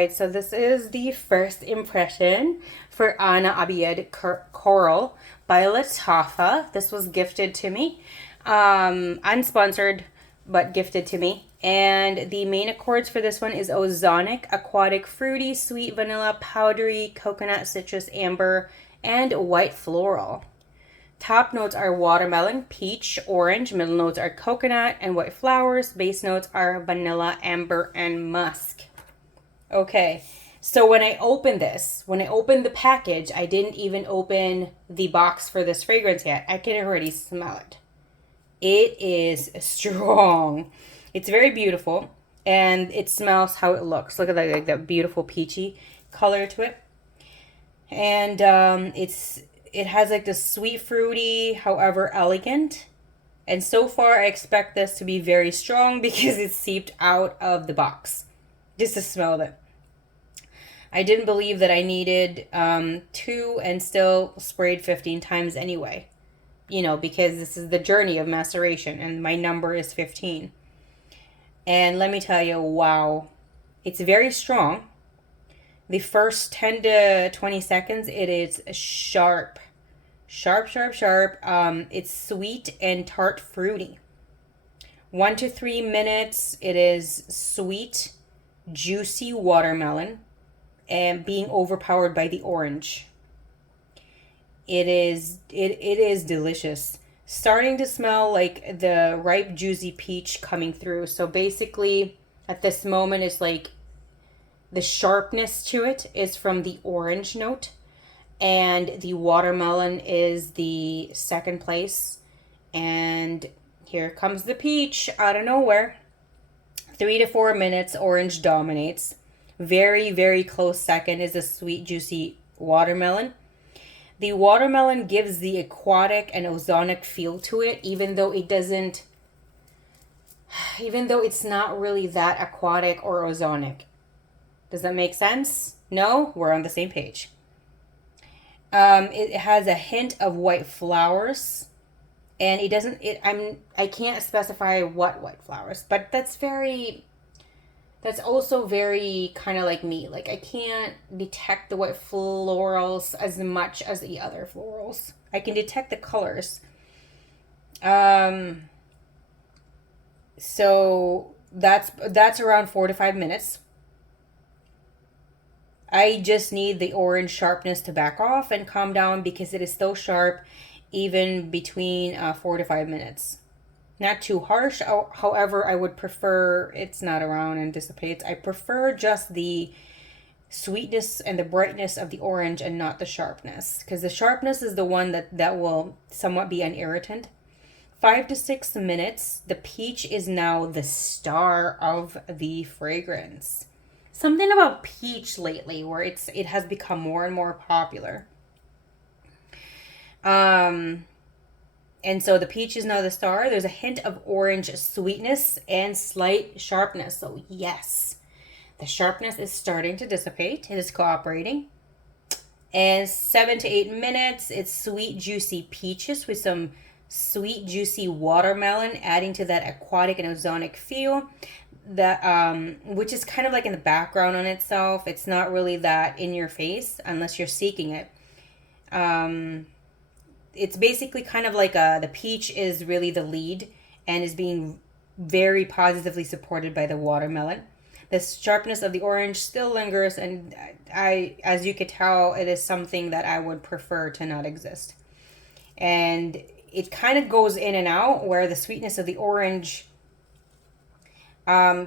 Right, so this is the first impression for Anna Abiyedh Coral by Lattafa. This was gifted to me, unsponsored, but gifted to me. And the main accords for this one is ozonic, aquatic, fruity, sweet, vanilla, powdery, coconut, citrus, amber, and white floral. Top notes are watermelon, peach, orange. Middle notes are coconut and white flowers. Base notes are vanilla, amber, and musk. Okay, so when I opened the package, I didn't even open the box for this fragrance yet. I can already smell it. It is strong. It's very beautiful, and it smells how it looks. Look at that, like that beautiful peachy color to it. And it has like this sweet fruity, however elegant. And so far, I expect this to be very strong because it's seeped out of the box. Just to smell it. I didn't believe that I needed 2 and still sprayed 15 times anyway. You know, because this is the journey of maceration and my number is 15. And let me tell you, wow, it's very strong. The first 10 to 20 seconds, it is sharp. Sharp. It's sweet and tart fruity. 1 to 3 minutes, it is sweet, juicy watermelon and being overpowered by the orange. It is delicious. Starting to smell like the ripe juicy peach coming through. So basically at this moment it's like the sharpness to it is from the orange note and the watermelon is the second place. And here comes the peach out of nowhere. 3 to 4 minutes, orange dominates. Very, very close second is the sweet, juicy watermelon. The watermelon gives the aquatic and ozonic feel to it, even though it's not really that aquatic or ozonic. Does that make sense? No? We're on the same page. It has a hint of white flowers. And I can't specify what white flowers, but that's also very kind of like me. Like I can't detect the white florals as much as the other florals. I can detect the colors. So that's around 4 to 5 minutes. I just need the orange sharpness to back off and calm down because it is still sharp even between 4 to 5 minutes. Not too harsh. However, I would prefer it's not around and dissipates. I prefer just the sweetness and the brightness of the orange and not the sharpness. Because the sharpness is the one that will somewhat be an irritant. 5 to 6 minutes. The peach is now the star of the fragrance. Something about peach lately where it has become more and more popular. And so the peach is now the star. There's a hint of orange sweetness and slight sharpness. So yes, the sharpness is starting to dissipate. It is cooperating. And 7 to 8 minutes, it's sweet, juicy peaches with some sweet, juicy watermelon, adding to that aquatic and ozonic feel. Which is kind of like in the background on itself. It's not really that in your face unless you're seeking it. It's basically kind of like the peach is really the lead and is being very positively supported by the watermelon. The sharpness of the orange still lingers, and as you could tell, it is something that I would prefer to not exist. And it kind of goes in and out where the sweetness of the orange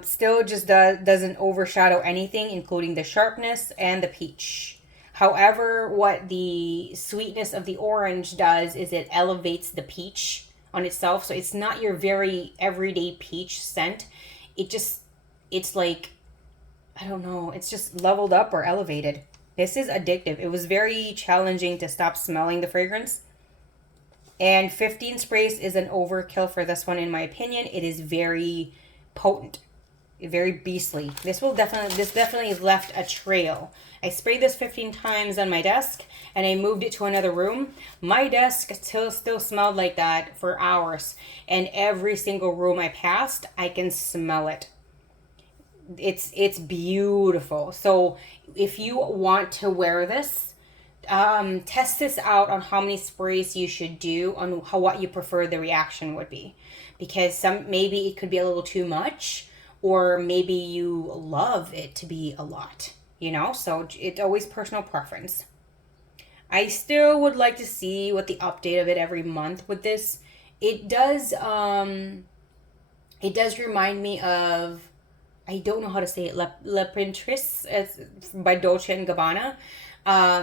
still just doesn't overshadow anything, including the sharpness and the peach. However, what the sweetness of the orange does is it elevates the peach on itself. So it's not your very everyday peach scent. It's like, I don't know, it's just leveled up or elevated. This is addictive. It was very challenging to stop smelling the fragrance. And 15 sprays is an overkill for this one, in my opinion. It is very potent. Very beastly. This definitely left a trail. I sprayed this 15 times on my desk and I moved it to another room. My desk still smelled like that for hours. And every single room I passed, I can smell it. It's beautiful. So if you want to wear this, test this out on how many sprays you should do, on how what you prefer the reaction would be, because some maybe it could be a little too much, or maybe you love it to be a lot, you know. So it's always personal preference. I still would like to see what the update of it every month with this. It does remind me of, I don't know how to say it, L'Imperatrice by Dolce & Gabbana,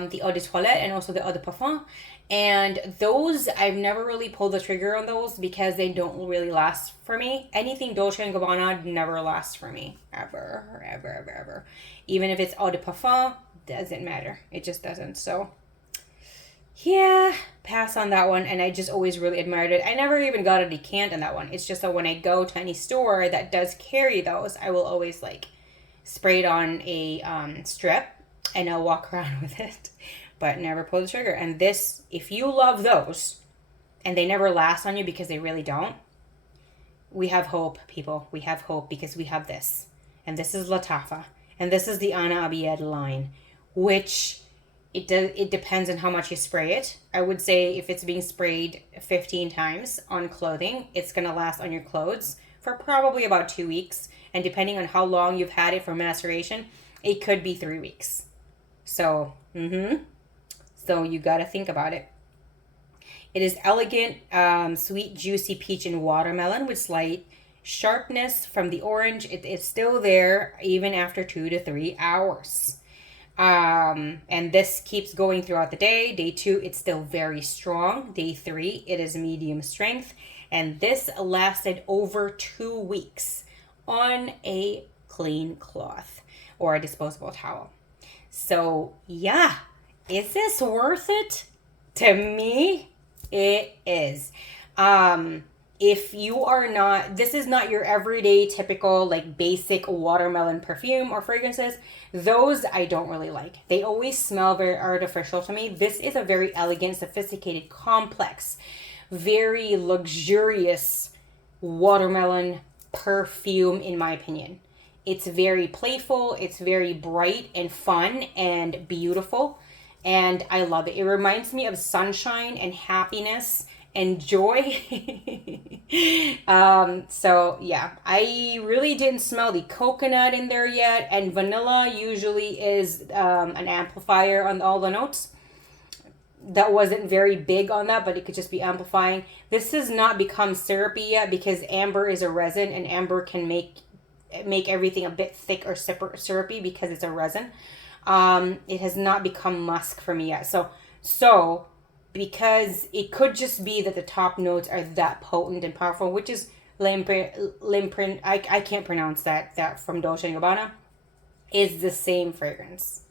the Eau de Toilette, and also the Eau de Parfum. And those, I've never really pulled the trigger on those because they don't really last for me. Anything Dolce & Gabbana never lasts for me. Ever, ever, ever, ever. Even if it's Eau de Parfum, doesn't matter. It just doesn't. So, yeah, pass on that one. And I just always really admired it. I never even got a decant on that one. It's just that when I go to any store that does carry those, I will always like spray it on a strip and I'll walk around with it, but never pull the trigger. And this, if you love those and they never last on you because they really don't, we have hope, people. We have hope because we have this. And this is Lattafa. And this is the Anna Abiyedh line, which it depends on how much you spray it. I would say if it's being sprayed 15 times on clothing, it's going to last on your clothes for probably about 2 weeks. And depending on how long you've had it for maceration, it could be 3 weeks. So, so you got to think about it. It is elegant, sweet, juicy peach and watermelon with slight sharpness from the orange. It's still there even after 2 to 3 hours. And this keeps going throughout the day. Day 2, it's still very strong. Day 3, it is medium strength. And this lasted over 2 weeks on a clean cloth or a disposable towel. So, yeah, is this worth it? To me, it is. If you are not, this is not your everyday typical like basic watermelon perfume or fragrances. Those I don't really like. They always smell very artificial to me. This is a very elegant, sophisticated, complex, very luxurious watermelon perfume in my opinion. It's very playful, it's very bright and fun and beautiful, and I love it. It reminds me of sunshine and happiness and joy. So yeah, I really didn't smell the coconut in there yet, and vanilla usually is an amplifier on all the notes. That wasn't very big on that, but it could just be amplifying. This has not become syrupy yet because amber is a resin, and amber can make everything a bit thick or syrupy because it's a resin. It has not become musk for me yet. So because it could just be that the top notes are that potent and powerful, which is L'Imperatrice, I can't pronounce that from Dolce & Gabbana, is the same fragrance.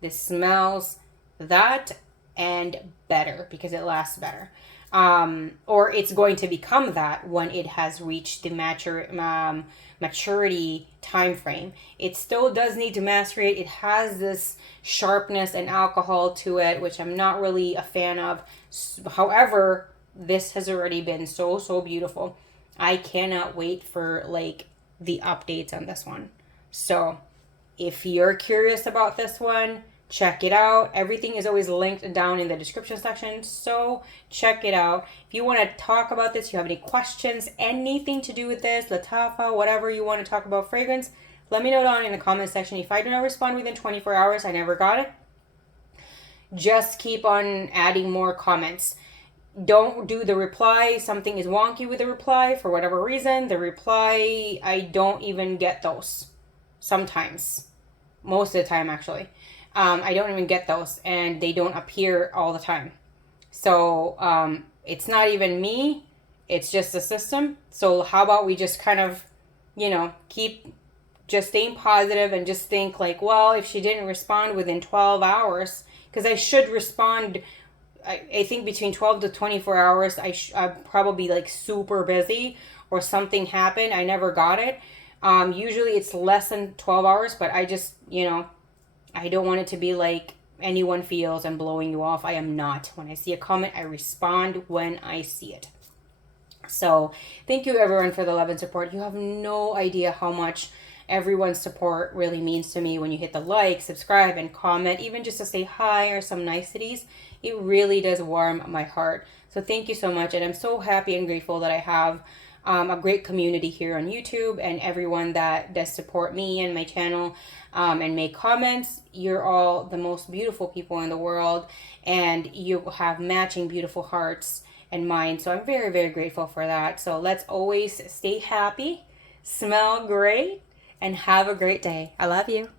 This smells that and better because it lasts better. Or it's going to become that when it has reached the maturity time frame. It still does need to macerate. It has this sharpness and alcohol to it, which I'm not really a fan of. However, this has already been so beautiful. I cannot wait for like the updates on this one. So if you're curious about this one, check it out. Everything is always linked down in the description section, so check it out. If you want to talk about this, you have any questions, anything to do with this, Lattafa, whatever you want to talk about fragrance, let me know down in the comment section. If I do not respond within 24 hours, I never got it. Just keep on adding more comments. Don't do the reply. Something is wonky with the reply for whatever reason. The reply, I don't even get those. Sometimes. Most of the time, actually. I don't even get those, and they don't appear all the time. So it's not even me, it's just the system. So how about we just kind of, keep just staying positive and just think like, well, if she didn't respond within 12 hours, because I should respond, I think between 12 to 24 hours, I'm probably like super busy or something happened. I never got it. Usually it's less than 12 hours, but I just, I don't want it to be like anyone feels I'm blowing you off. I am not. When I see a comment, I respond when I see it. So thank you everyone for the love and support. You have no idea how much everyone's support really means to me. When you hit the like, subscribe, and comment, even just to say hi or some niceties, it really does warm my heart. So thank you so much, and I'm so happy and grateful that I have a great community here on YouTube, and everyone that does support me and my channel and make comments. You're all the most beautiful people in the world, and you have matching beautiful hearts and minds. So I'm very, very grateful for that. So let's always stay happy, smell great, and have a great day. I love you.